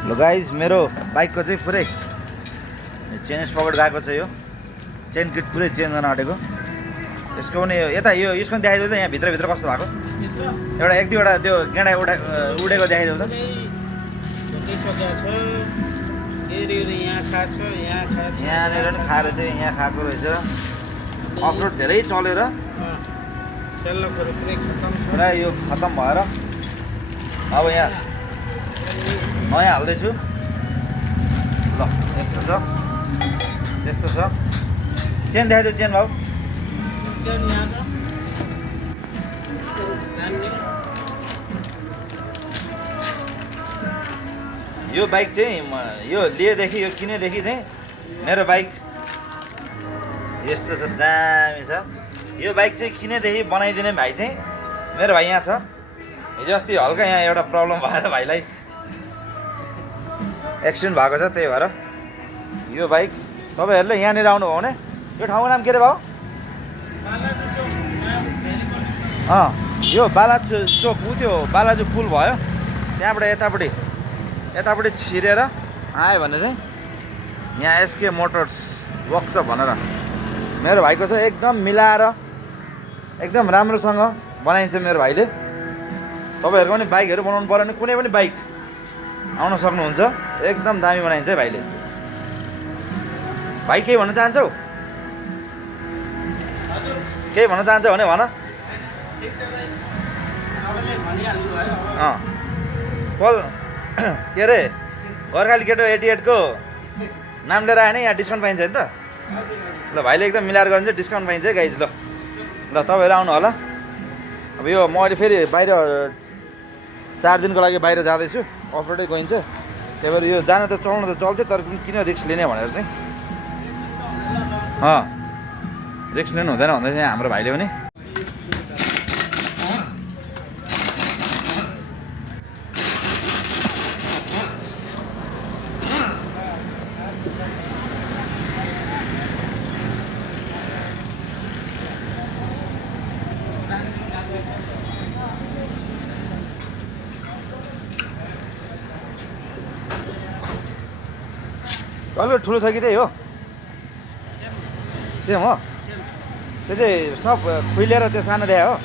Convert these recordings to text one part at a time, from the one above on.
ल गाइज मेरो बाइकको चाहिँ पुरै चेन स्पकेट गएको छ। यो चेन किट पुरै चेन्ज गर्न आँटेको। यसको पनि यता यो यसको पनि देखाइदेऊ त यहाँ भित्रभित्र कस्तो भएको। एउटा एक दुईवटा त्यो गेडा उडेको देखाइदेऊ त। यहाँनिर पनि खाएर चाहिँ यहाँ खाएको रहेछ। अफरोड धेरै चलेर पुरा यो खतम भएर अब यहाँ नयाँ हाल्दैछु। ल यस्तो छ त्यस्तो छ। चेन देखाइदियो चेन भाउ। यो बाइक चाहिँ यो लिएदेखि यो किनेदेखि चाहिँ मेरो बाइक यस्तो छ, दामी छ। यो बाइक चाहिँ किनेदेखि बनाइदिने भाइ चाहिँ मेरो भाइ यहाँ छ। हिजो अस्ति हल्का यहाँ एउटा प्रब्लम भएर भाइलाई एक्सिडेन्ट भएको छ। त्यही भएर यो बाइक तपाईँहरूले यहाँनिर आउनु हो भने यो ठाउँको नाम के अरे भाउ? यो बालाजु चोक ऊ त्यो बालाजु पुल भयो त्यहाँबाट यतापट्टि छिरेर आयो भने चाहिँ यहाँ एसके मोटर्स वर्कसप भनेर मेरो भाइको छ। एकदम मिलाएर एकदम राम्रोसँग बनाइन्छ मेरो भाइले। तपाईँहरूको पनि बाइकहरू बनाउनु पऱ्यो भने कुनै पनि बाइक आउन सक्नुहुन्छ। एकदम दामी बनाइन्छ है भाइले। भाइ केही भन्न चाहन्छौ? केही भन्न चाहन्छौ भने भन। कल के अरे गोर्खाली केटो 88को नाम लिएर आएन यहाँ डिस्काउन्ट पाइन्छ नि त। ल भाइले एकदम मिलाएर गरिदिन्छ, डिस्काउन्ट पाइन्छ है गाइज। ल तपाईँहरू आउनु होला। अब यो म अहिले फेरि बाहिर 4 दिनको लागि बाहिर जाँदैछु। अफरोडै गइन्छ। त्यही भएर यो जान त चल्नु त चल्थ्यो तर किन रिक्स लिने भनेर चाहिँ रिक्स लिनु हुँदैन भन्दै चाहिँ हाम्रो भाइले पनि। अलिक ठुलो छ कि त्यही हो? सेम हो? त्यो चाहिँ सब खुइलेर त्यो सानो देखायो हो?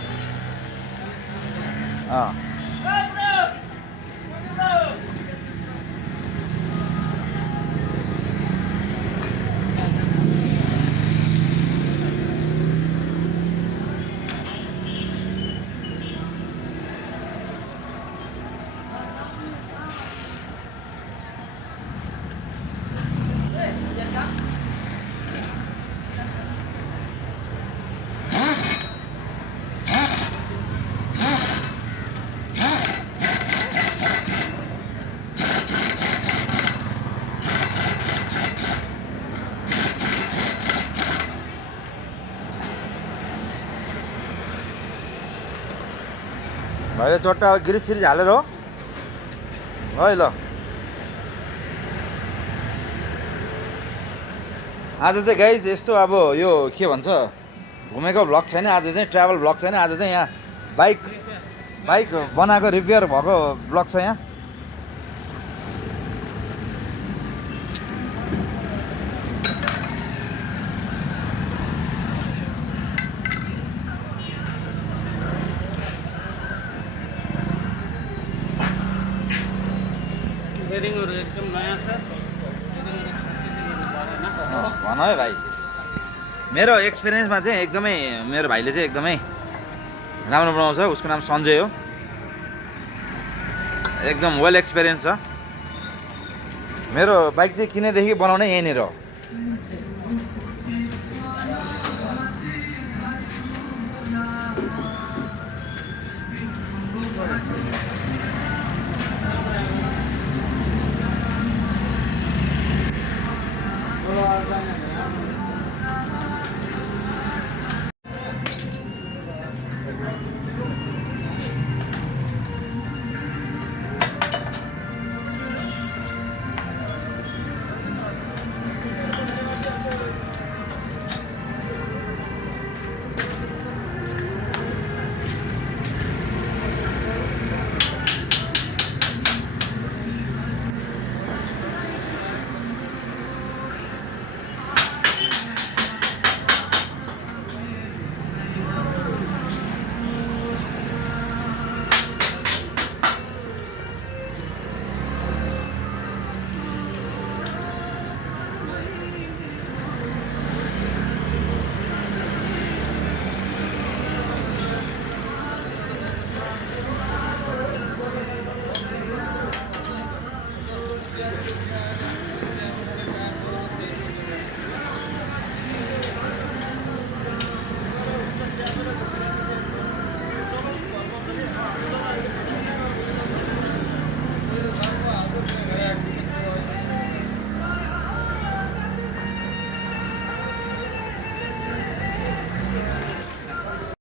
भाइले चट्टा गिरिज सिरिज हालेर हो है। ल आज चाहिँ गाइस यस्तो अब यो के भन्छ घुमेको भ्लग छैन। आज चाहिँ ट्राभल भ्लग छैन। आज चाहिँ यहाँ बाइक बनाएको रिपेयर भएको भ्लग छ यहाँ। एकदम नयाँ छ। भन है भाइ। मेरो एक्सपिरियन्समा चाहिँ एकदमै मेरो भाइले चाहिँ एकदमै राम्रो बनाउँछ। उसको नाम सञ्जय हो। एकदम वेल एक्सपिरियन्स छ। मेरो बाइक चाहिँ किनेदेखि बनाउने यहीँनिर हो।